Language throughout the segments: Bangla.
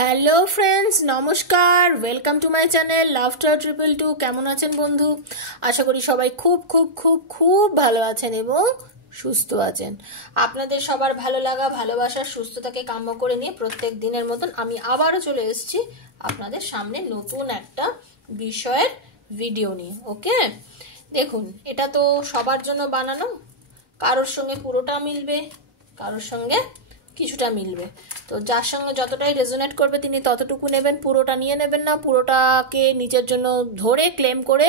হ্যালো ফ্রেন্ডস, নমস্কার। Welcome to my channel laughter 222। কেমন আছেন বন্ধু? আশা করি সবাই খুব খুব খুব খুব ভালো আছেন এবং সুস্থ আছেন। আপনাদের সবার ভালো লাগা, ভালোবাসা, সুস্থতাকে কাম্য করে নিয়ে প্রত্যেক দিনের মতন আমি আবারও চলে এসেছি আপনাদের সামনে নতুন একটা বিষয়ের ভিডিও নিয়ে। ওকে, দেখুন, এটা তো সবার জন্য বানানো। কারোর সঙ্গে পুরোটা মিলবে, কারোর সঙ্গে কিছুটা মিলবে। তো যার সঙ্গে যতটাই রেজোনেট করবে তিনি ততটুকু নেবেন, পুরোটা নিয়ে নেবেন না, পুরোটাকে নিজের জন্য ধরে ক্লেম করে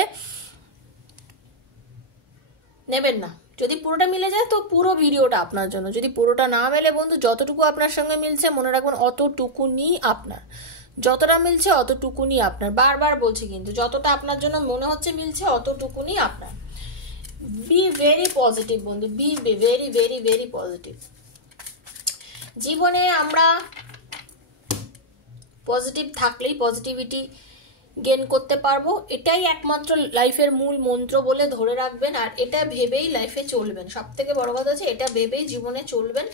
নেবেন না। যদি পুরোটা মিলে যায় তো পুরো ভিডিওটা আপনার জন্য, যদি পুরোটা না মেলে বন্ধু, যতটুকু আপনার সঙ্গে মিলছে মনে রাখবেন অতটুকুনি আপনার, যতটা মিলছে অতটুকুনি আপনার। বারবার বলছি কিন্তু, যতটা আপনার জন্য মনে হচ্ছে মিলছে অতটুকুনি আপনার। বি ভেরি পজিটিভ বন্ধু, be very very very positive. জীবনে আমরা পজিটিভ থাকলেই পজিটিভিটি গেন করতে পারবো, এটাই একমাত্র লাইফের মূল মন্ত্র বলে ধরে রাখবেন। আর এটা ভেবেই লাইফে চলবেন। সব থেকে বড় কথা হচ্ছে এটা ভেবেই জীবনে চলবেন,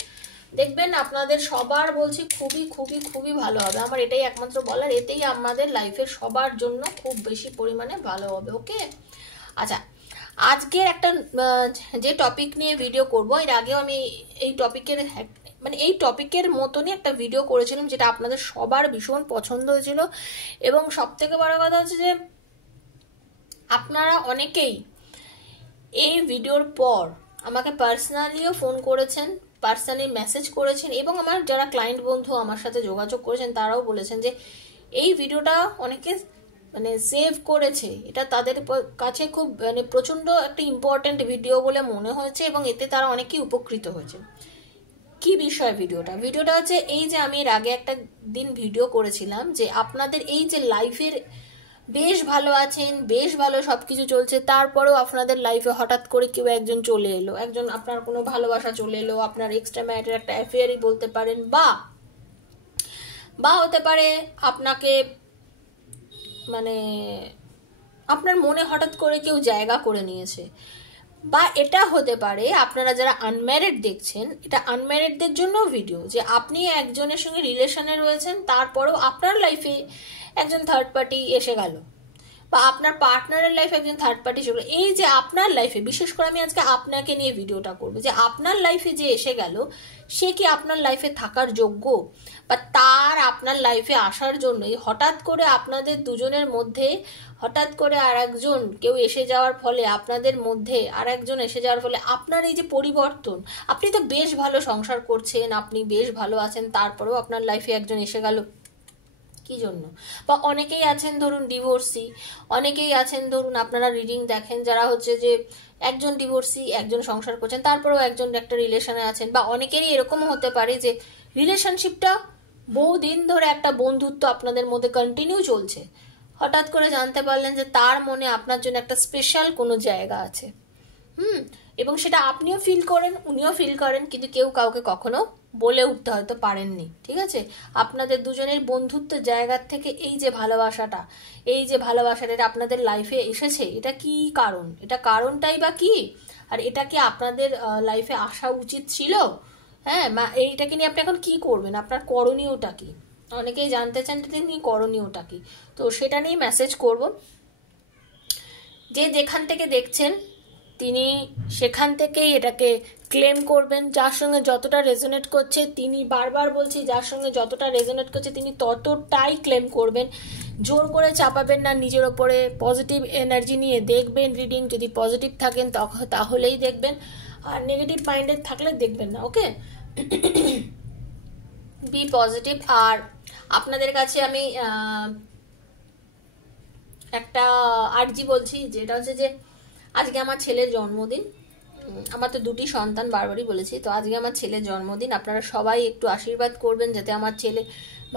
দেখবেন আপনাদের সবার বলছি খুবই খুবই খুবই ভালো হবে। আমার এটাই একমাত্র বলার, এতেই আমাদের লাইফের সবার জন্য খুব বেশি পরিমাণে ভালো হবে। ওকে, আচ্ছা, আজকে একটা যে টপিক নিয়ে ভিডিও করব, এর আগেও আমি এই টপিকের এই টপিকের মতনই একটা ভিডিও করেছিলাম, যেটা আপনাদের সবার ভীষণ পছন্দ হয়েছিল। এবং সব থেকে বড় কথা হচ্ছে যে আপনারা অনেকেই এই ভিডিওর পর আমাকে পার্সোনালিও ফোন করেছেন, পার্সোনালি মেসেজ করেছেন, এবং আমার যারা ক্লায়েন্ট বন্ধু আমার সাথে যোগাযোগ করেছেন তারাও বলেছেন যে এই ভিডিওটা অনেকে সেভ করেছে, এটা তাদের কাছে খুব প্রচন্ড একটা ইম্পর্টেন্ট ভিডিও বলে মনে হয়েছে এবং এতে তারা অনেকেই উপকৃত হয়েছে। কি বিষয় ভিডিওটা হচ্ছে এই যে আমি এর আগে একটা দিন ভিডিও করেছিলাম যে আপনাদের এই যে লাইফের বেশ ভালো আছেন, বেশ ভালো সবকিছু চলছে, তারপরেও আপনাদের লাইফে হঠাৎ করে কেউ একজন চলে এলো, একজন আপনার কোনো ভালোবাসা চলে এলো, আপনার এক্সট্রা ম্যারিটাল একটা অ্যাফেয়ারই বলতে পারেন, বা হতে পারে আপনাকে আপনার মনে হঠাৎ করে কেউ জায়গা করে নিয়েছে, বা এটা হতে পারে আপনারা যারা আনম্যারিড দেখছেন, এটা আনম্যারিডদের জন্য ভিডিও, যে আপনি একজনের সঙ্গে রিলেশনে রয়েছেন, তারপরেও আপনার লাইফে একজন থার্ড পার্টি এসে গেল, বা আপনার পার্টনারের লাইফে একজন থার্ড পার্টি চলে। এই যে আপনার লাইফে, বিশেষ করে আমি আজকে আপনাকে নিয়ে ভিডিওটা করবো, যে আপনার লাইফে যে এসে গেল সে কি আপনার লাইফে থাকার যোগ্য, বা তার আপনার লাইফে আসার জন্যই হঠাৎ করে আপনাদের দুজনের মধ্যে হঠাৎ করে আর একজন কেউ এসে যাওয়ার ফলে, আপনাদের মধ্যে আর একজন এসে যাওয়ার ফলে আপনার এই যে পরিবর্তন, আপনি তো বেশ ভালো সংসার করছেন, আপনি বেশ ভালো আছেন, তারপরেও আপনার লাইফে একজন এসে গেল কি জন্য? বা অনেকেই আছেন ধরুন ডিভোর্সি, অনেকেই আছেন ধরুন আপনারা রিডিং দেখেন যারা হচ্ছে যে একজন ডিভোর্সি, একজন সংসার করছেন, তারপরেও একজন একটা রিলেশনে আছেন, বা অনেকেরই এরকমও হতে পারে যে রিলেশনশিপটা বহুদিন ধরে একটা বন্ধুত্ব আপনাদের মধ্যে কন্টিনিউ চলছে, হঠাৎ করে জানতে পারলেন যে তার মনে আপনার জন্য একটা স্পেশাল কোনো জায়গা আছে। এবং সেটা আপনিও ফিল করেন, উনিও ফিল করেন, কিন্তু কেউ কাউকে কখনো বলে উঠতে হয়তো পারেননি। ঠিক আছে, আপনাদের দুজনের বন্ধুত্বের জায়গার থেকে এই যে ভালোবাসাটা, এটা আপনাদের লাইফে এসেছে, এটা কি কারণ, এটা কারণটাই বা কি, আর এটা কি আপনাদের লাইফে আসা উচিত ছিল? হ্যাঁ, এইটাকে নিয়ে আপনি এখন কি করবেন, আপনার করণীয়টা কি? অনেকেই জানতে চান তিনি করণীয়টা কি, তো সেটা নিয়ে মেসেজ করব। যে যেখান থেকে দেখছেন তিনি সেখান থেকেই এটাকে ক্লেম করবেন। যার সঙ্গে যতটা রেজোনেট করছে, তিনি বারবার বলছি, যার সঙ্গে যতটা রেজোনেট করছে তিনি ততটাই ক্লেম করবেন, জোর করে চাপাবেন না নিজের ওপরে। পজিটিভ এনার্জি নিয়ে দেখবেন রিডিং, যদি পজিটিভ থাকেন তাহলেই দেখবেন, আর নেগেটিভ মাইন্ডেড থাকলে দেখবেন না। ওকে, বি পজিটিভ। আর আপনাদের কাছে আমি একটা আর্জি বলছি, যেটা হচ্ছে যে আজকে আমার ছেলের জন্মদিন। আমার তো দুটি সন্তান, বারবারই বলেছি, তো আজকে আমার ছেলের জন্মদিন। আপনারা সবাই একটু আশীর্বাদ করবেন যাতে আমার ছেলে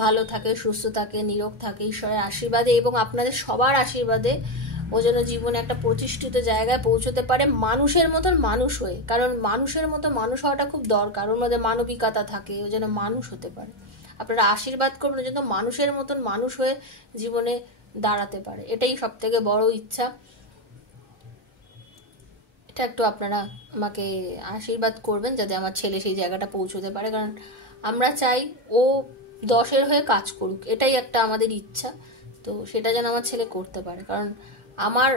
ভালো থাকে, সুস্থ থাকে, নিরোগ থাকে, ঈশ্বরের আশীর্বাদে এবং আপনাদের সবার আশীর্বাদে ও যেন জীবনে একটা প্রতিষ্ঠিত জায়গায় পৌঁছতে পারে, মানুষের মতন মানুষ হয়ে। কারণ মানুষের মতো মানুষ হওয়াটা খুব দরকার, ওর মধ্যে মানবিকতা থাকে, ও যেন মানুষ হতে পারে। আপনারা আশীর্বাদ করবেন যেন মানুষের মতন মানুষ হয়ে জীবনে দাঁড়াতে পারে, এটাই সব থেকে বড় ইচ্ছা। এটা একটু আপনারা আমাকে আশীর্বাদ করবেন যাতে আমার ছেলে সেই জায়গাটা পৌঁছতে পারে, কারণ আমরা চাই ও 10-এর হয়ে কাজ করুক, এটাই একটা আমাদের ইচ্ছা। তো সেটা যেন আমার ছেলে করতে পারে, কারণ আমার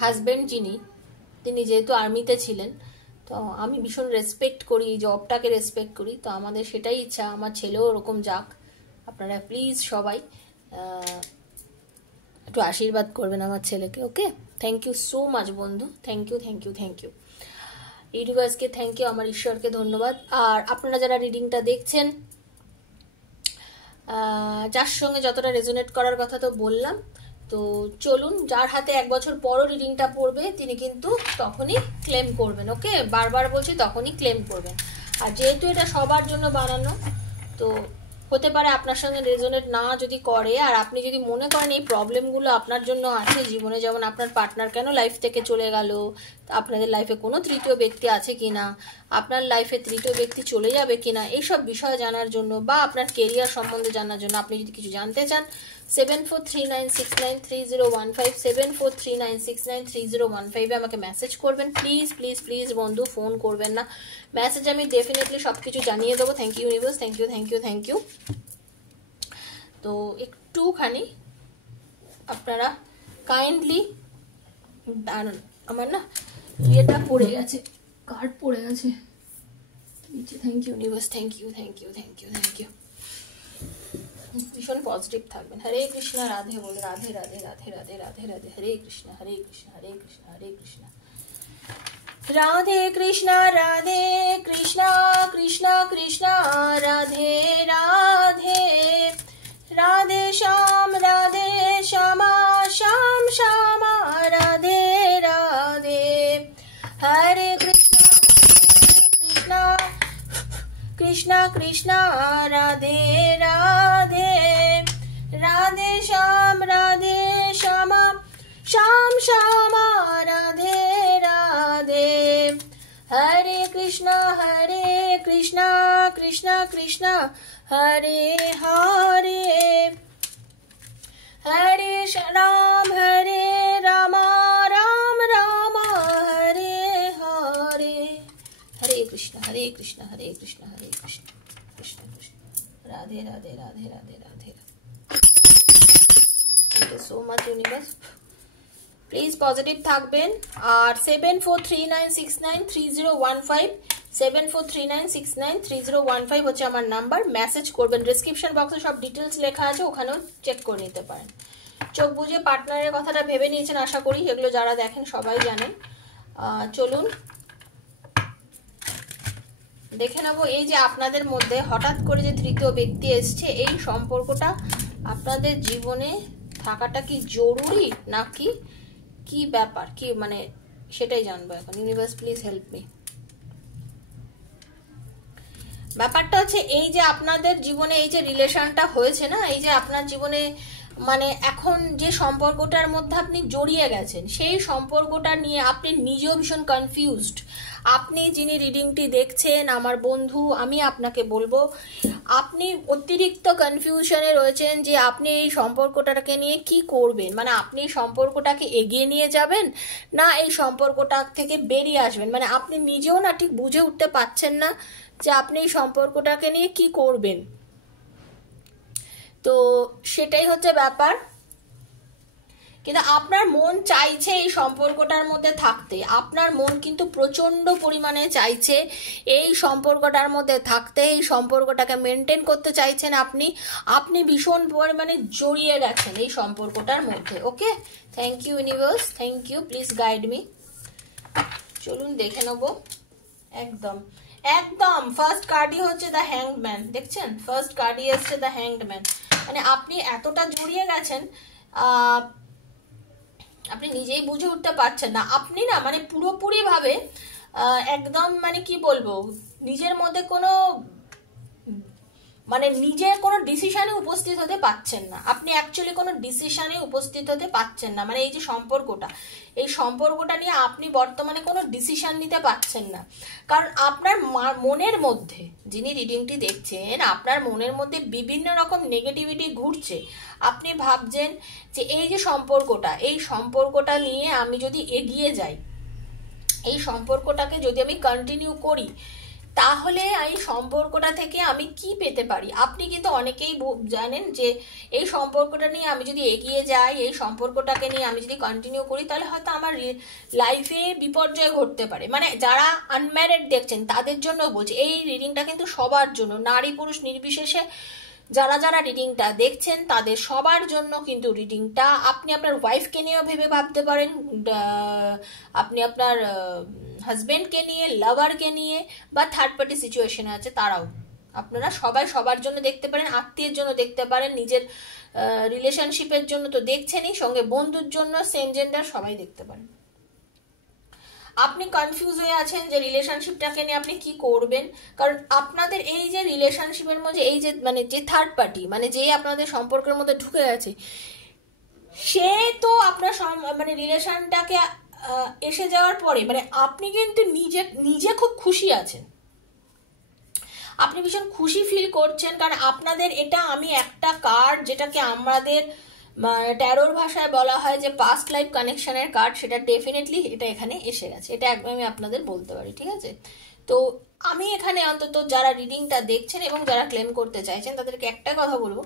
হাজবেন্ড তিনি যেহেতু আর্মিতে ছিলেন, তো আমি ভীষণ রেসপেক্ট করি, জবটাকে রেসপেক্ট করি। তো আমাদের সেটাই ইচ্ছা আমার ছেলেও ওরকম যাক। আপনারা প্লিজ সবাই একটু আশীর্বাদ করবেন আমার ছেলেকে। Okay, thank you so much বন্ধু, thank you thank you thank you ইউনিভার্সকে থ্যাংক ইউ, আমার ঈশ্বরকে ধন্যবাদ। আর আপনারা যারা রিডিংটা দেখছেন, যার সঙ্গে যতটা রেজোনেট করার কথা তো বললাম, তো চলুন, যার হাতে 1 বছর পরও রিডিংটা পড়বে তিনি কিন্তু তখনই ক্লেম করবেন। ওকে, বারবার বলছি, তখনই ক্লেম করবেন। আর যেহেতু এটা সবার জন্য বানানো, তো হতে পারে আপনার সঙ্গে রেজোনেট না যদি করে, আর আপনি যদি মনে করেন এই প্রবলেমগুলো আপনার জন্য আছে জীবনে, যেমন আপনার পার্টনার কেন লাইফ থেকে চলে গেল, আপনাদের লাইফে কোনো তৃতীয় ব্যক্তি আছে কিনা, আপনার লাইফে তৃতীয় ব্যক্তি চলে যাবে কিনা, এইসব বিষয় জানার জন্য, বা আপনার কেরিয়ার সম্বন্ধে জানার জন্য আপনি যদি কিছু জানতে চান, 7439693015 7439693015 আমাকে মেসেজ করবেন। প্লিজ প্লিজ প্লিজ বন্ধু, ফোন করবেন না, মেসেজ আমি ডেফিনেটলি সবকিছু জানিয়ে দেবো। Thank you universe, thank you thank you thank you. তো একটুখানি আপনারা কাইন্ডলি, আমার না ইয়েটা পড়ে গেছে, কার্ড পড়ে গেছে নিচে। Thank you universe, thank you thank you thank you thank you. ভীষণ পজিটিভ থাকবেন। হরে কৃষ্ণ রাধে বলে, রাধে রাধে রাধে রাধে রাধে রাধে, হরে কৃষ্ণ হরে কৃষ্ণ হরে কৃষ্ণ হরে কৃষ্ণ, রাধে কৃষ্ণ রাধে কৃষ্ণ কৃষ্ণ কৃষ্ণ রাধে রাধে, রাধে শ্যাম শ্যামা শ্যাম শ্যামা, রাধে রাধে, হরে কৃষ্ণ কৃষ্ণ কৃষ্ণ রাধে রাধে, রাধে শ্যামা শ্যাম শ্যামা, রাধে রাধে, হরে কৃষ্ণ কৃষ্ণ কৃষ্ণ হরে হরে, হরে Ram Ram Ram Hare Hare, Hare Krishna Hare Krishna Hare Krishna Krishna Krishna Radhe Radhe Radhe Radhe Radhe. Thank you so much universe, please positive থাকবেন। আর 7439693015 7439693015 হচ্ছে আমার নাম্বার, মেসেজ করবেন। ডিসক্রিপশন বক্সে সব ডিটেলস লেখা আছে, ওখানেও চেক করে নিতে পারেন। চোখ বুঝে পার্টনারের কথাটা ভেবে নিয়েছেন আশা করি, এগুলো যারা দেখেন সবাই জানেন। চলুন দেখে নেবো, এই যে আপনাদের মধ্যে হঠাৎ করে যে তৃতীয় ব্যক্তি এসছে, এই সম্পর্কটা আপনাদের জীবনে থাকাটা কি জরুরি নাকি কি ব্যাপার, কি মানে সেটাই জানবো এখন। Universe please help me. ব্যাপারটা হচ্ছে এই যে আপনাদের জীবনে এই যে রিলেশনটা হয়েছে না, এই যে আপনার জীবনে মানে এখন যে সম্পর্কটার মধ্যে আপনি জড়িয়ে গেছেন, সেই সম্পর্কটা নিয়ে আপনি নিজেও ভীষণ কনফিউজড। আপনি যিনি রিডিংটি দেখছেন আমার বন্ধু, আমি আপনাকে বলবো আপনি অতিরিক্ত কনফিউশনে রয়েছেন যে আপনি এই সম্পর্কটাকে নিয়ে কি করবেন, মানে আপনি এই সম্পর্কটাকে এগিয়ে নিয়ে যাবেন না এই সম্পর্কটা থেকে বেরিয়ে আসবেন, মানে আপনি নিজেও না ঠিক বুঝে উঠতে পারছেন না যে আপনি এই সম্পর্কটাকে নিয়ে কি করবেন। তো সেটাই হচ্ছে ব্যাপার, কিন্তু আপনার মন চাইছে এই সম্পর্কটার মধ্যে থাকতে, আপনার মন কিন্তু প্রচন্ড পরিমাণে চাইছে এই সম্পর্কটার মধ্যে থাকতে, এই সম্পর্কটাকে মেনটেন করতে চাইছেন আপনি, আপনি ভীষণ পরিমাণে জড়িয়ে গেছেন এই সম্পর্কটার মধ্যে। Okay, thank you universe, thank you, please guide me. চলুন দেখে নেব। একদম একদম ফার্স্ট কার্ডই হচ্ছে দ্য হ্যাংড ম্যান, দেখছেন ফার্স্ট কার্ডই এসছে দ্য হ্যাংড ম্যান, মানে আপনি এতটা জড়িয়ে গেছেন আপনি নিজেই বুঝে উঠতে পারছেন না, আপনি না মানে পুরোপুরি ভাবে একদম মানে কি বলবো, নিজের মধ্যে কোনো মানে নিজের কোনো ডিসিশনে উপস্থিত হতে পারছেন না, আপনি অ্যাকচুয়ালি কোনো ডিসিশনে উপস্থিত হতে পারছেন না, মানে এই যে সম্পর্কটা, এই সম্পর্কটা নিয়ে আপনি বর্তমানে কোনো ডিসিশন নিতে পারছেন না, কারণ আপনার মনের মধ্যে, যিনি রিডিংটি দেখছেন আপনার মনের মধ্যে বিভিন্ন রকম নেগেটিভিটি ঘুরছে। আপনি ভাবছেন যে এই যে সম্পর্কটা, এই সম্পর্কটা নিয়ে আমি যদি এগিয়ে যাই, এই সম্পর্কটাকে যদি আমি কন্টিনিউ করি, তাহলে এই সম্পর্কটা থেকে আমি কি পেতে পারি। আপনি কিন্তু অনেকেই জানেন যে এই সম্পর্কটা নিয়ে আমি যদি এগিয়ে যাই, এই সম্পর্কটাকে নিয়ে আমি যদি কন্টিনিউ করি, তাহলে হয়তো আমার লাইফে বিপর্যয় ঘটতে পারে। মানে যারা আনম্যারিড দেখছেন তাদের জন্য বলছি, এই রিডিংটা কিন্তু সবার জন্য, নারী পুরুষ নির্বিশেষে যারা যারা রিডিংটা দেখছেন তাদের সবার জন্য কিন্তু রিডিংটা। আপনি আপনার ওয়াইফকে নিয়েও ভেবে ভাবতে পারেন, আপনি আপনার হাজবেন্ডকে নিয়ে, লাভারকে নিয়ে, বা থার্ড পার্টি সিচুয়েশনে আছে তারাও, আপনারা সবাই সবার জন্য দেখতে পারেন, আত্মীয়ের জন্য দেখতে পারেন, নিজের রিলেশনশিপের জন্য তো দেখছেনই, সঙ্গে বন্ধুর জন্য, সেম জেন্ডার সবাই দেখতে পারেন। আপনি কনফিউজ হয়ে আছেন যে রিলেশনশিপটাকে নিয়ে আপনি কি করবেন, কারণ আপনাদের এই যে রিলেশনশিপের মধ্যে এই যে মানে যে থার্ড পার্টি, মানে যে আপনাদের সম্পর্কের মধ্যে ঢুকে গেছে, সে তো আপনার মানে রিলেশনটাকে এসে যাওয়ার পরে মানে আপনি কিন্তু নিজে খুব খুশি আছেন, আপনি ভীষণ খুশি ফিল করছেন, কারণ আপনাদের এটা, আমি একটা কার্ড যেটাকে আমাদের ট্যারোর ভাষায় বলা হয় যে পাস্ট লাইফ কানেকশনের কার্ড, সেটা ডেফিনেটলি এটা এখানে এসে গেছে, এটা একদম আমি আপনাদের বলতে পারি, ঠিক আছে। তো আমি এখানে অন্তত যারা রিডিংটা দেখছেন এবং যারা ক্লেম করতে চাইছেন তাদেরকে একটা কথা বলবো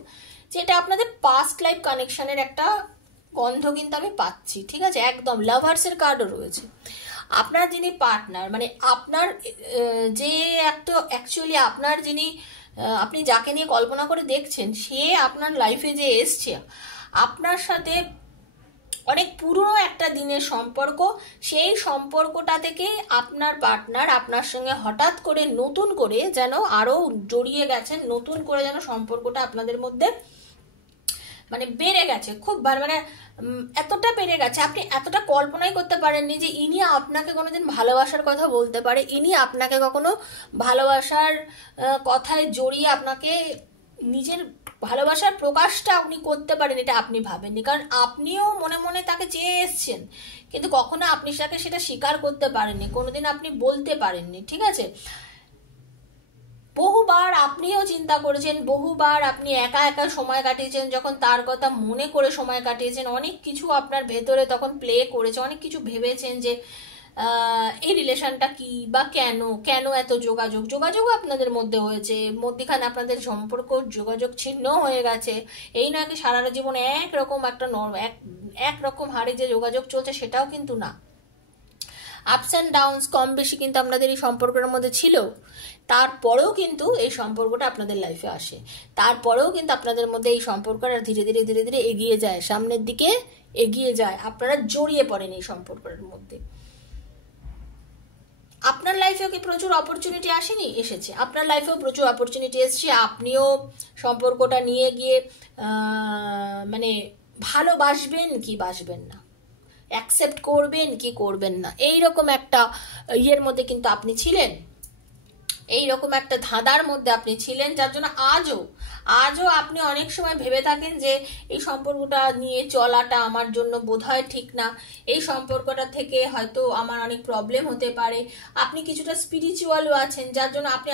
যে এটা আপনাদের পাস্ট লাইফ কানেকশনের একটা গন্ধ কিন্তু আমি পাচ্ছি, ঠিক আছে। একদম লাভার্সের কার্ডও রয়েছে। আপনার যিনি পার্টনার, মানে আপনার যে একটা অ্যাকচুয়ালি আপনার যিনি, আপনি যাকে নিয়ে কল্পনা করে দেখছেন, সে আপনার লাইফে যে এসছে, আপনার সাথে অনেক পুরনো একটা দিনের সম্পর্ক, সেই সম্পর্কটা থেকে আপনার পার্টনার আপনার সঙ্গে হঠাৎ করে নতুন করে যেন আরো জড়িয়ে গেছেন, নতুন করে যেন সম্পর্কটা আপনাদের মধ্যে মানে বেড়ে গেছে, খুব মানে এতটা বেড়ে গেছে, আপনি এতটা কল্পনাই করতে পারেননি যে ইনি আপনাকে কোনোদিন ভালোবাসার কথা বলতে পারে, ইনি আপনাকে কখনো ভালোবাসার কথায় জড়িয়ে আপনাকে নিজের ভালোবাসার প্রকাশটা আপনি করতে পারেন, এটা আপনি ভাবেননি, কারণ আপনিও মনে মনে তাকে চেয়ে এসছেন, কিন্তু কখনো আপনি তাকে সেটা স্বীকার করতে পারেননি, কোনোদিন আপনি বলতে পারেননি, ঠিক আছে। বহুবার আপনিও চিন্তা করেছেন, বহুবার আপনি একা একা সময় কাটিয়েছেন, যখন তার কথা মনে করে সময় কাটিয়েছেন, অনেক কিছু আপনার ভেতরে তখন প্লে করেছে, অনেক কিছু ভেবেছেন যে এই রিলেশনটা কি বা কেন কেন এত যোগাযোগ আপনাদের মধ্যে হয়েছে, মধ্যখানে আপনাদের সম্পর্ক যোগাযোগ ছিন্ন হয়ে গেছে, এই নয় কি সারা জীবন একরকম একটা একরকম হারে যে যোগাযোগ চলছে সেটাও কিন্তু না, আপস অ্যান্ড ডাউনস কম বেশি কিন্তু আপনাদের এই সম্পর্কের মধ্যে ছিল, তারপরেও কিন্তু এই সম্পর্কটা আপনাদের লাইফে আসে, তারপরেও কিন্তু আপনাদের মধ্যে এই সম্পর্কটা ধীরে ধীরে ধীরে ধীরে এগিয়ে যায়, সামনের দিকে এগিয়ে যায়, আপনারা জড়িয়ে পড়েন এই সম্পর্কের মধ্যে। আপনার লাইফেও কি প্রচুর অপরচুনিটি আসেনি? এসেছে, আপনার লাইফেও প্রচুর অপরচুনিটি এসেছে, আপনিও সম্পর্কটা নিয়ে গিয়ে মানে ভালোবাসবেন কি বাসবেন না, অ্যাকসেপ্ট করবেন কি করবেন না, এইরকম একটা ইয়ের মধ্যে কিন্তু আপনি ছিলেন, এইরকম একটা ধাঁধার মধ্যে আপনি ছিলেন, যার জন্য আজও আপনি অনেক সময় ভেবে থাকেন যে এই সম্পর্কটা নিয়ে চলাটা আমার জন্য বোধহয় ঠিক না, এই সম্পর্কটা থেকে হয়তো আমার অনেক প্রবলেম হতে পারে, আপনি কিছুটা স্পিরিচুয়ালও আছেন, যার জন্য আপনি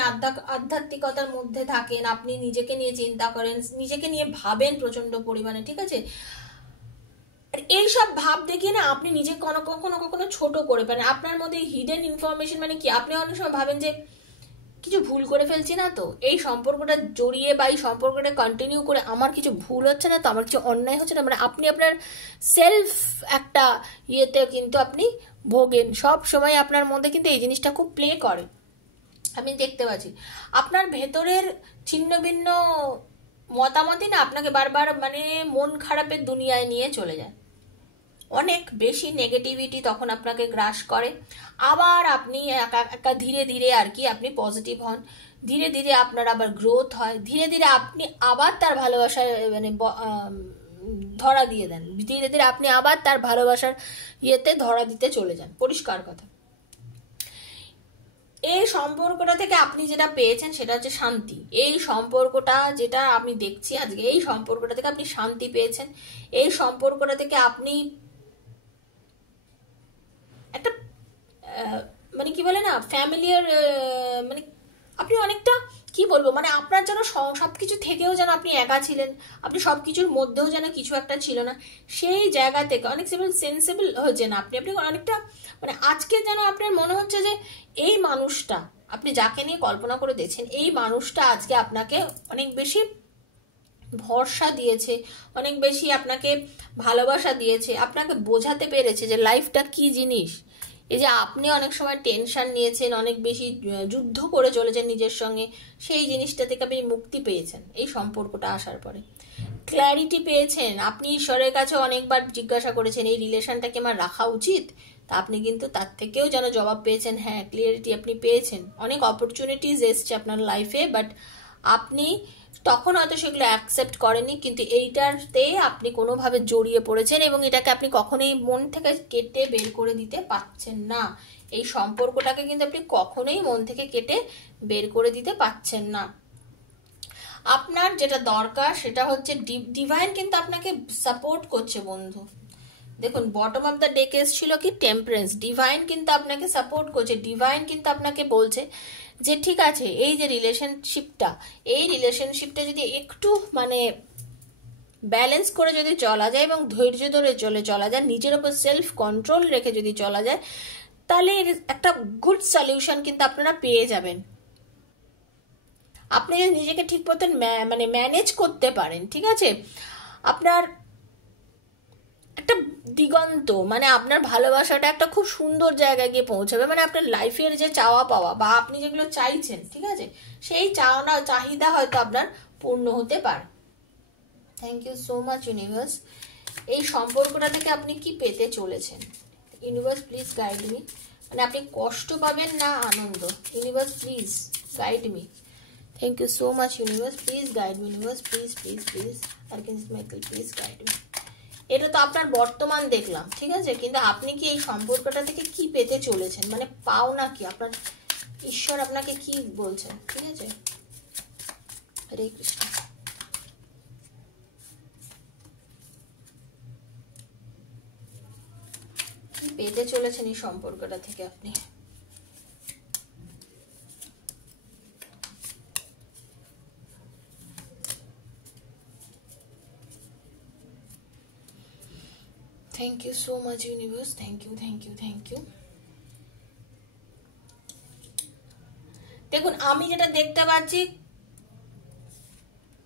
আধ্যাত্মিকতার মধ্যে থাকেন, আপনি নিজেকে নিয়ে চিন্তা করেন, নিজেকে নিয়ে ভাবেন প্রচন্ড পরিমাণে, ঠিক আছে। এইসব ভাব দেখিয়ে না আপনি নিজে কখনো ছোট করে পারেন, আপনার মধ্যে হিডেন ইনফরমেশন, মানে কি আপনি অনেক সময় ভাবেন যে কিছু ভুল করে ফেলছি না তো, এই সম্পর্কটা জড়িয়ে বা এই সম্পর্কটা কন্টিনিউ করে আমার কিছু ভুল হচ্ছে না তো, আমার কিছু অন্যায় হচ্ছে না, মানে আপনি আপনার সেলফ একটা ইয়েতে কিন্তু আপনি ভোগেন, সব সময় আপনার মধ্যে কিন্তু এই জিনিসটা খুব প্লে করে, আমি দেখতে পাচ্ছি আপনার ভেতরের ছিন্ন ভিন্ন মতামতই না আপনাকে বারবার মানে মন খারাপের দুনিয়ায় নিয়ে চলে যায়, অনেক বেশি নেগেটিভিটি তখন আপনাকে গ্রাস করে, আবার আপনি একা ধীরে ধীরে আর কি আপনি পজিটিভ হন, ধীরে ধীরে আপনার আবার গ্রোথ হয়, ধীরে ধীরে আপনি আবার তার ভালোবাসায় মানে ধরা দিয়ে দেন, ধীরে ধীরে আপনি আবার তার ভালোবাসার ইয়েতে ধরা দিতে চলে যান, পরিষ্কার কথা। এই সম্পর্কটা থেকে আপনি যেটা পেয়েছেন সেটা হচ্ছে শান্তি, এই সম্পর্কটা যেটা আমি দেখছি আজকে, এই সম্পর্কটা থেকে আপনি শান্তি পেয়েছেন, এই সম্পর্কটা থেকে আপনি একটা মানে কি বলে না ফ্যামিলিয়ার, মানে আপনি অনেকটা কি বলবো, মানে আপনার যেন সবকিছু থেকেও যেন আপনি একা ছিলেন, আপনি সবকিছুর মধ্যেও যেন কিছু একটা ছিল না, সেই জায়গা থেকে অনেক সেন্সিবল হয়েছেন আপনি অনেকটা, মানে আজকে যেন আপনার মনে হচ্ছে যে এই মানুষটা আপনি যাকে নিয়ে কল্পনা করে দেখছেন এই মানুষটা আজকে আপনাকে অনেক বেশি ভরসা দিয়েছে, অনেক বেশি আপনাকে ভালোবাসা দিয়েছে, আপনাকে বোঝাতে পেরেছে যে লাইফটা কি জিনিস। এই যে আপনি অনেক সময় টেনশন নিয়েছেন, অনেক বেশি যুদ্ধ করে চলেছেন নিজের সঙ্গে, সেই জিনিসটা থেকে আপনি মুক্তি পেয়েছেন এই সম্পর্কটা আসার পরে। ক্ল্যারিটি পেয়েছেন, আপনি ঈশ্বরের কাছে অনেকবার জিজ্ঞাসা করেছেন এই রিলেশনটাকে আমার রাখা উচিত, তা আপনি কিন্তু তার থেকেও যেন জবাব পেয়েছেন, হ্যাঁ ক্লিয়ারিটি আপনি পেয়েছেন। অনেক অপরচুনিটিস এসছে আপনার লাইফে, বাট আপনি তখন হয়তো সেগুলো অ্যাকসেপ্ট করেনি, কিন্তু এইটাতে আপনি কোনোভাবে জড়িয়ে পড়েছেন এবং এটাকে আপনি কখনোই মন থেকে কেটে বের করে দিতে পারছেন না। এই সম্পর্কটাকে কিন্তু আপনি কখনোই মন থেকে কেটে বের করে দিতে পারছেন না। আপনার যেটা দরকার সেটা হচ্ছে ডিভাইন কিন্তু আপনাকে সাপোর্ট করছে বন্ধু। দেখুন বটম অফ দ্য ডেক এসেছিল কি টেম্পারেন্স, ডিভাইন কিন্তু আপনাকে সাপোর্ট করছে, ডিভাইন কিন্তু আপনাকে বলছে যে ঠিক আছে এই যে রিলেশনশিপটা যদি একটু মানে ব্যালেন্স করে যদি চলা যায় এবং ধৈর্য ধরে চলা যায়, নিজের ওপর সেলফ কন্ট্রোল রেখে যদি চলা যায়, তাহলে একটা গুড সলিউশন কিন্তু আপনারা পেয়ে যাবেন। আপনি যদি নিজেকে ঠিক মতন মানে ম্যানেজ করতে পারেন, ঠিক আছে, আপনার একটা দিগন্ত মানে আপনার ভালোবাসাটা একটা খুব সুন্দর জায়গায় গিয়ে পৌঁছাবে, মানে আপনার লাইফের যে চাওয়া পাওয়া বা আপনি যেগুলো চাইছেন, ঠিক আছে, সেই চাহিদা হয়তো আপনার পূর্ণ হতে পারে। Thank you so much universe. এই সম্পর্কটা থেকে আপনি কি পেতে চলেছেন? Universe please guide me. মানে আপনি কষ্ট পাবেন না আনন্দ? Universe please guide me. Thank you so much universe, please guide me universe, please please please archangel Michael please guide me. এটা তো আপনার বর্তমান দেখলাম, ঠিক আছে, কিন্তু আপনি কি এই সম্পর্কটা থেকে কি পেতে চলেছেন, মানে পাও না কি, আপনার ঈশ্বর আপনাকে কি বলছেন? ঠিক আছে, হরে কৃষ্ণ। কি পেতে চলেছেন এই সম্পর্কটা থেকে আপনি? Thank you so much universe, thank you thank you thank you. দেখুন আমি যেটা দেখতে পাচ্ছি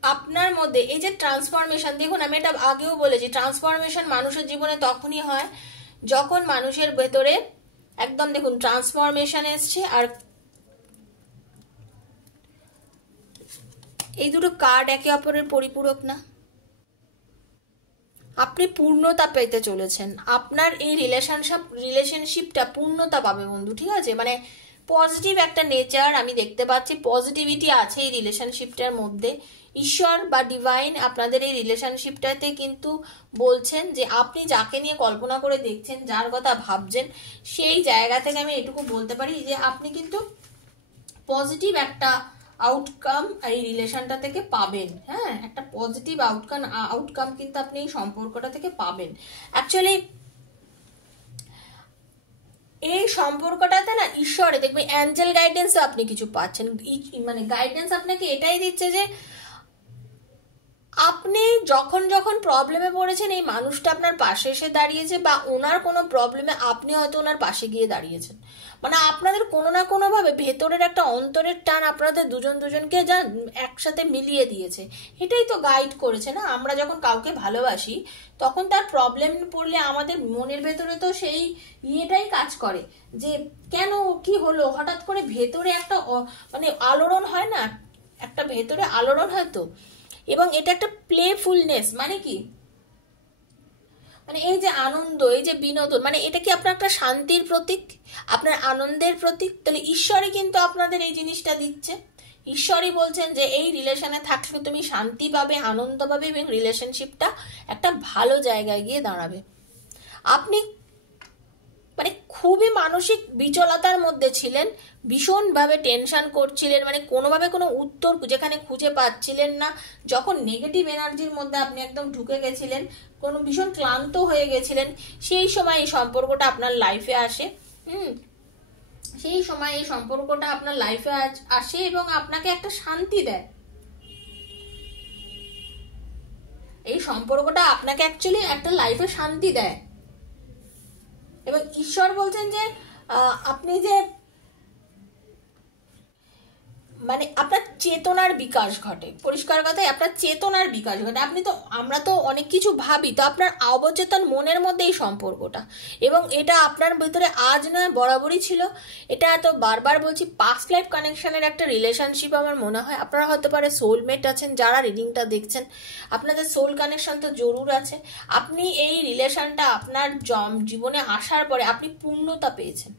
আপনার মধ্যে এই যে ট্রান্সফরমেশন, দেখুন আমি এটা আগেও বলেছি, ট্রান্সফরমেশন মানুষের জীবনে তখনই হয় যখন মানুষের ভেতরে একদম দেখুন ট্রান্সফরমেশন এসছে। আর এই দুটো কার্ড একে অপরের পরিপূরক না? আপনি পূর্ণতা পেতে চলেছেন, আপনার এই রিলেশনশিপটা পূর্ণতা পাবে বন্ধু, ঠিক আছে, মানে পজিটিভ একটা নেচার আমি দেখতে পাচ্ছি, পজিটিভিটি আছে এই রিলেশনশিপটার মধ্যে। ঈশ্বর বা ডিভাইন আপনাদের এই রিলেশনশিপটাতে কিন্তু বলছেন যে আপনি যাকে নিয়ে কল্পনা করে দেখছেন, যার কথা ভাবছেন, সেই জায়গা থেকে আমি এটুকু বলতে পারি যে আপনি কিন্তু পজিটিভ একটা আউটকাম এই রিলেশনটা থেকে পাবেন। হ্যাঁ, একটা পজিটিভ আউটকাম কিন্তু আপনি এই সম্পর্কটা থেকে পাবেন। অ্যাকচুয়ালি এই সম্পর্কটাতে না ঈশ্বরে দেখবে অ্যাঞ্জেল গাইডেন্স আপনি কিছু পাচ্ছেন, মানে গাইডেন্স আপনাকে এটাই দিচ্ছে যে আপনি যখন যখন প্রবলেমে পড়েছেন এই মানুষটা আপনার পাশে এসে দাঁড়িয়েছে, বা ওনার কোনো প্রবলেমে আপনি হয়তো ওনার পাশে গিয়ে দাঁড়িয়েছেন, মানে আপনাদের কোনো না কোনো ভাবে ভেতরের একটা অন্তরের টান আপনাদের দুজনকে যা একসাথে মিলিয়ে দিয়েছে। এটাই তো গাইড করেছে না, আমরা যখন কাউকে ভালোবাসি তখন তার প্রবলেম পড়লে আমাদের মনের ভেতরে তো সেই ইয়েটাই কাজ করে যে কেন কি হলো, হঠাৎ করে ভেতরে একটা মানে আলোড়ন হয় না, একটা ভেতরে আলোড়ন হয় তো। এবং এটা একটা প্লেফুলনেস, মানে কি, মানে এই যে আনন্দ, এই যে বিনোদন, মানে এটা কি আপনার একটা শান্তির প্রতীক, আপনার আনন্দের প্রতীক। তাহলে ঈশ্বরই কিন্তু আপনাদের এই জিনিসটা দিচ্ছে, ঈশ্বরই বলছেন যে এই রিলেশনে থাকলে তুমি শান্তি পাবে, আনন্দ পাবে এবং রিলেশনশিপটা একটা ভালো জায়গায় গিয়ে দাঁড়াবে। আপনি মানে খুবই মানসিক বিচলতার মধ্যে ছিলেন, ভীষণভাবে টেনশন করছিলেন, মানে কোনোভাবে কোনো উত্তর যেখানে খুঁজে পাচ্ছিলেন না, যখন নেগেটিভ এনার্জির মধ্যে আপনি একদম ঢুকে গেছিলেন, কোনো ভীষণ ক্লান্ত হয়ে গেছিলেন, সেই সময় এই সম্পর্কটা আপনার লাইফে আসে। সেই সময় এই সম্পর্কটা আপনার লাইফে আসে এবং আপনাকে একটা শান্তি দেয়। এই সম্পর্কটা আপনাকে অ্যাকচুয়ালি একটা লাইফে শান্তি দেয়। এবং ঈশ্বর বলছেন যে আপনি যে মানে আপনার চেতনার বিকাশ ঘটে, পরিষ্কার কথায় আপনার চেতনার বিকাশ ঘটে। আমরা তো অনেক কিছু ভাবি, তো আপনার অবচেতন মনের মধ্যে এই সম্পর্কটা, এবং এটা আপনার ভিতরে আজ নয় বরাবরই ছিল। এটা এত বারবার বলছি, পাস্ট লাইফ কানেকশনের একটা রিলেশনশিপ আমার মনে হয়। আপনারা হতে পারে সোলমেট আছেন, যারা রিডিংটা দেখছেন আপনাদের সোল কানেকশন তো জরুর আছে। আপনি এই রিলেশনটা আপনার জীবনে আসার পরে আপনি পূর্ণতা পেয়েছেন।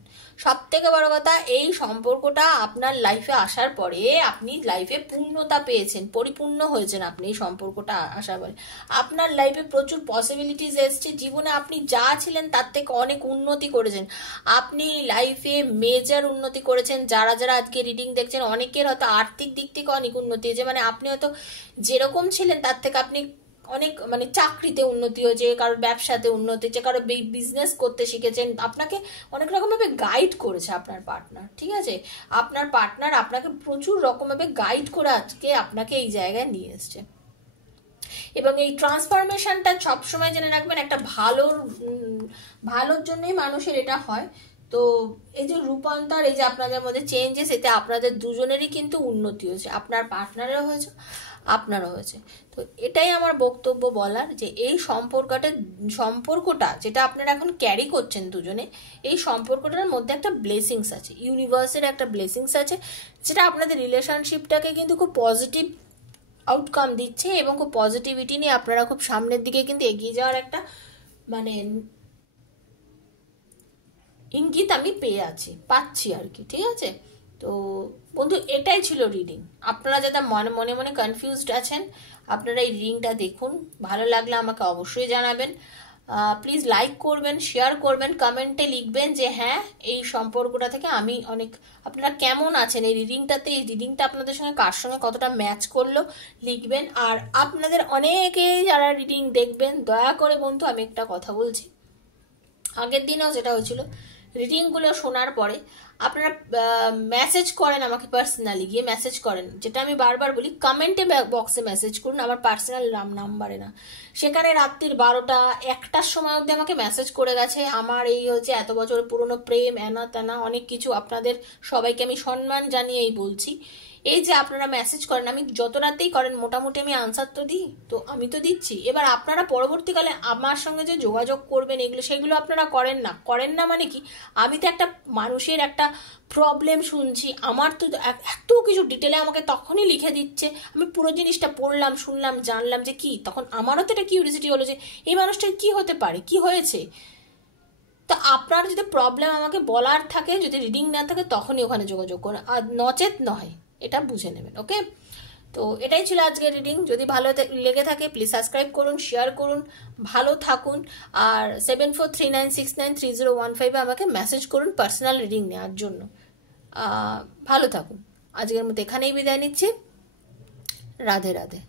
সব থেকে বড় কথা, এই সম্পর্কটা আপনার লাইফে আসার পরে আপনি লাইফে পূর্ণতা পেয়েছেন, পরিপূর্ণ হয়েছেন আপনি এই সম্পর্কটা আসার পরে। আপনার লাইফে প্রচুর পসিবিলিটিস এসছে, জীবনে আপনি যা ছিলেন তার থেকে অনেক উন্নতি করেছেন। আপনি লাইফে মেজর উন্নতি করেছেন। যারা যারা আজকে রিডিং দেখছেন, অনেকের হয়তো আর্থিক দিক থেকে অনেক উন্নতি হয়েছে, মানে আপনি হয়তো যেরকম ছিলেন তার থেকে আপনি অনেক, মানে চাকরিতে উন্নতি হয়েছে, কারোর ব্যবসাতে উন্নতি হয়েছে, কারো বিজনেস করতে শিখেছেন। আপনাকে অনেক রকমভাবে গাইড করেছে আপনার পার্টনার, ঠিক আছে? আপনার পার্টনার আপনাকে প্রচুর রকমভাবে গাইড করে আজকে আপনাকে এই জায়গায় নিয়ে এসছে। এবং এই ট্রান্সফরমেশনটা সবসময় জেনে রাখবেন, একটা ভালোর জন্যই মানুষের এটা হয়। তো এই যে রূপান্তর, এই যে আপনাদের মধ্যে চেঞ্জেস, এতে আপনাদের দুজনেরই কিন্তু উন্নতি হয়েছে, আপনার পার্টনারেরও হয়েছে, আপনারও হয়েছে। তো এটাই আমার বক্তব্য বলার, যে এই সম্পর্কটা যেটা আপনারা এখন ক্যারি করছেন দুজনে, এই সম্পর্কটার মধ্যে একটা ব্লেসিংস আছে, ইউনিভার্সের একটা ব্লেসিংস আছে, যেটা আপনাদের রিলেশনশিপটাকে কিন্তু খুব পজিটিভ আউটকাম দিচ্ছে, এবং খুব পজিটিভিটি নিয়ে আপনারা খুব সামনের দিকে কিন্তু এগিয়ে যাওয়ার একটা মানে ইঙ্গিত আমি পাচ্ছি আর কি, ঠিক আছে? তো বন্ধু, এটাই ছিল রিডিং। আপনারা যারা মনে মনে কনফিউজড আছেন, আপনারা এই রিডিংটা দেখুন। ভালো লাগলে আমাকে অবশ্যই জানাবেন। প্লিজ লাইক করবেন, শেয়ার করবেন, কমেন্টে লিখবেন যে হ্যাঁ, এই সম্পর্কটা থেকে আমি অনেক, আপনারা কেমন আছেন এই রিডিংটা আপনাদের সঙ্গে কার সঙ্গে কতটা ম্যাচ করলো লিখবেন। আর আপনাদের অনেকে যারা রিডিং দেখবেন, দয়া করে বন্ধু আমি একটা কথা বলছি, আগের দিনেও যেটা হয়েছিল, রিডিংগুলো শোনার পরে আপনারা মেসেজ করেন আমাকে, পার্সোনালি গিয়ে মেসেজ করেন, যেটা আমি বারবার বলি, কমেন্টে বক্সে মেসেজ করুন, আমার পার্সোনাল নাম্বারে না। সেখানে রাত্রির 12টা 1টার সময় অবধি আমাকে মেসেজ করে গেছে, আমার এই হচ্ছে এত বছরের পুরনো প্রেম, এনা তেনা অনেক কিছু। আপনাদের সবাইকে আমি সম্মান জানিয়েই বলছি, এই যে আপনারা মেসেজ করেন, আমি যত রাতেই করেন মোটামুটি আমি আনসার তো দিই, তো আমি তো দিচ্ছি। এবার আপনারা পরবর্তীকালে আমার সঙ্গে যে যোগাযোগ করবেন সেগুলো আপনারা করেন না মানে কি, আমি তো একটা মানুষের একটা প্রবলেম শুনছি, আমার তো এত কিছু ডিটেলে আমাকে তখনই লিখে দিচ্ছে, আমি পুরো জিনিসটা পড়লাম, শুনলাম, জানলাম যে কি, তখন আমারও তো একটা কিউরিয়াসিটি হলো যে এই মানুষটার কি হতে পারে, কি হয়েছে। তো আপনার যদি প্রবলেম আমাকে বলার থাকে, যদি রিডিং না থাকে, তখনই ওখানে যোগাযোগ করুন, আর নচেত নয়, এটা বুঝে নেবেন। ওকে, তো এটাই ছিল আজকের রিডিং। যদি ভালো লেগে থাকে প্লিজ সাবস্ক্রাইব করুন, শেয়ার করুন, ভালো থাকুন। আর 7439693015 আমাকে মেসেজ করুন পার্সোনাল রিডিং নেওয়ার জন্য। ভালো থাকুন। আজকের মতো এখানেই বিদায় নিচ্ছি। রাধে রাধে।